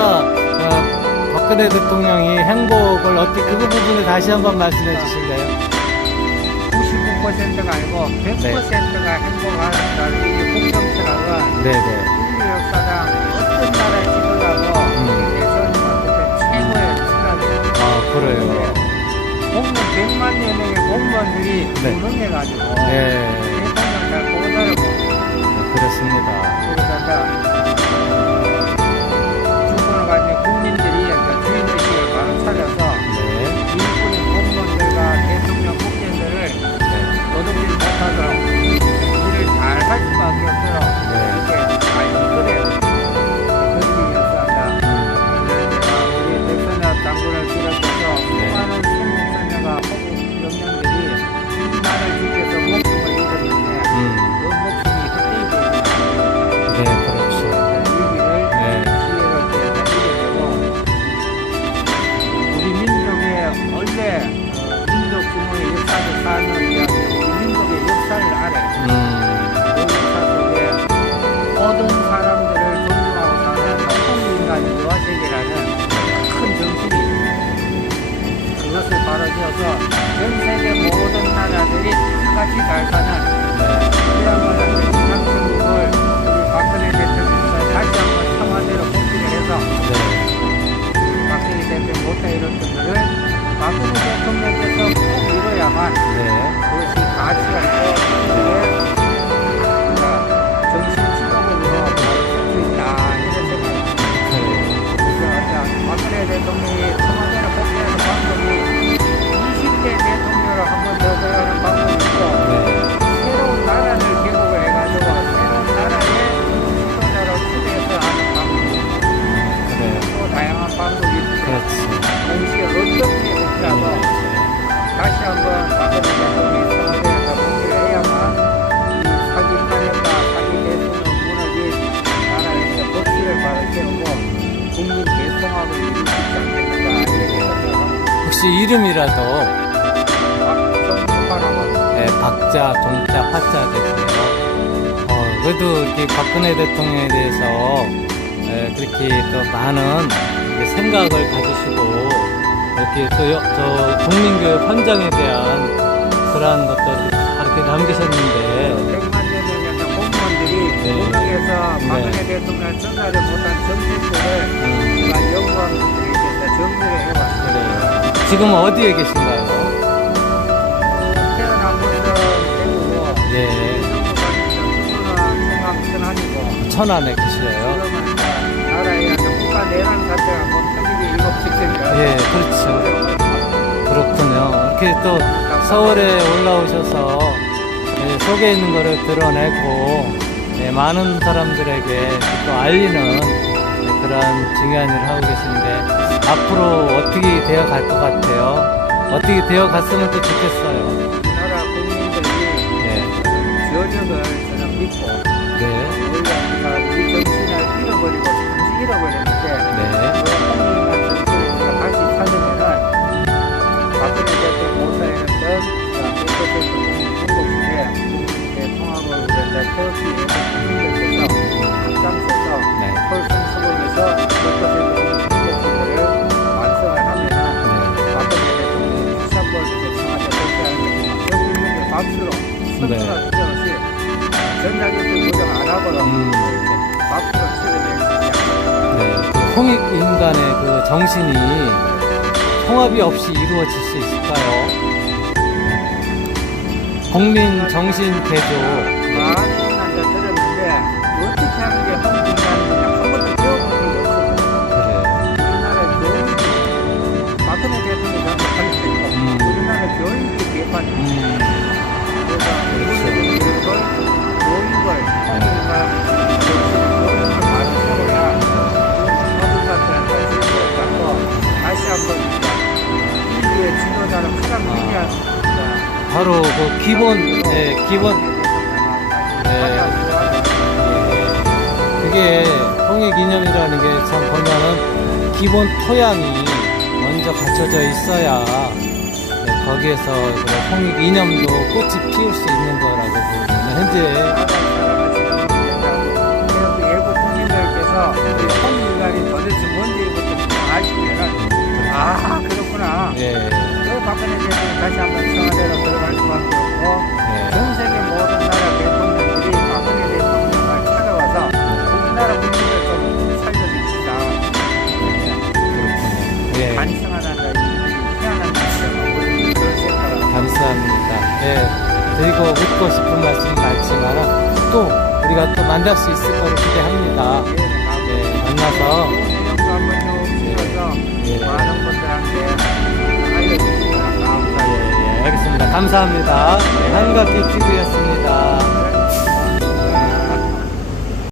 음, 아까 어, 박근혜 대통령이 행복을 어떻게 그 부분을 다시 한번 말씀해 주실래요? 99%가 아니고 100%가 행복하다는 이 공정처럼은 네네. 인류 역사상 어떤 나라의 지도자도 음. 때 최고의 추락이에요. 아 그래요. 공무원 100만여 명의 공무원들이 네. 운영해가지고 예. 대통령 잘 보고자를 못 그렇습니다. 그러다가 되 이름이라도 박정부파라고 네, 박자, 종자, 파자 되세요. 어, 그래도 이렇게 박근혜 대통령에 대해서 에, 그렇게 또 많은 생각을 가지시고 이렇게 또 여- 저 국민교육 헌장에 대한 그러한 것들을 다 이렇게 남기셨는데 100만여 명의 공무원들이 네. 무능해서 네. 박근혜 대통령 전달을 못한 정책 지금 어디에 계신가요? 예, 천안에 직전이라 예, 그렇죠. 그렇군요. 이렇게 또 서울에 올라오셔서 예, 속에 있는 거를 드러내고 예, 많은 사람들에게 또 알리는 예, 그런 중요한 일을 하고 계신데 앞으로 어떻게 되어 갈 것 같아요? 어떻게 되어 갔으면 또 좋겠어요. 우리나라 국민들이 예, 저녁을 저는 믿고 네, 우리가 우리가 우리 정신을 잃어버리고 잠시 잃어버렸는데 네, 그 홍익한 정신을 우리가 다시 찾으면은 못사에는 전100% 국민 행복시대 국민의 통합을 우리가 태웠기 위해 없이 전자기술 고정 안 하고도 음. 네. 그 홍익 인간의 그 정신이 통합이 없이 이루어질 수 있을까요? 국민 정신 개조 많은 남자 들었는데 어떻게 하는 게 홍준관이냐 한 번도 배워본 적이 없어요. 그래요. 우리나라 교육이 박근혜 대통령이 잘못한 것도 있고 음. 우리나라 교육이 개판 바로 그 기본 네 기본 네 그게 홍해 기념이라는 게 참 보면은 기본 토양이 먼저 갖춰져 있어야 거기에서 그 홍익 이념도 꽃이 피울 수 있는 거라고 보거든요. 현재 아 그렇구나. 예. 그 박근혜 대통령 다시 한번 청와대로 없고 예. 전 세계 모든 나라 대통령들이 박근혜 대통령을 찾아와서 우리나라 문제를 좀 살려줍시다. 그렇군요. 예. 반성하다는 희한한. 그런 생각을 감사합니다. 예, 드리고 묻고 싶은 말씀 많지만 또 우리가 또 만날 수 있을 거를 기대합니다. 예, 만나서 한번 좀 들어서 예. 많은 분들한테 감사합니다. 네, 한가티 TV였습니다.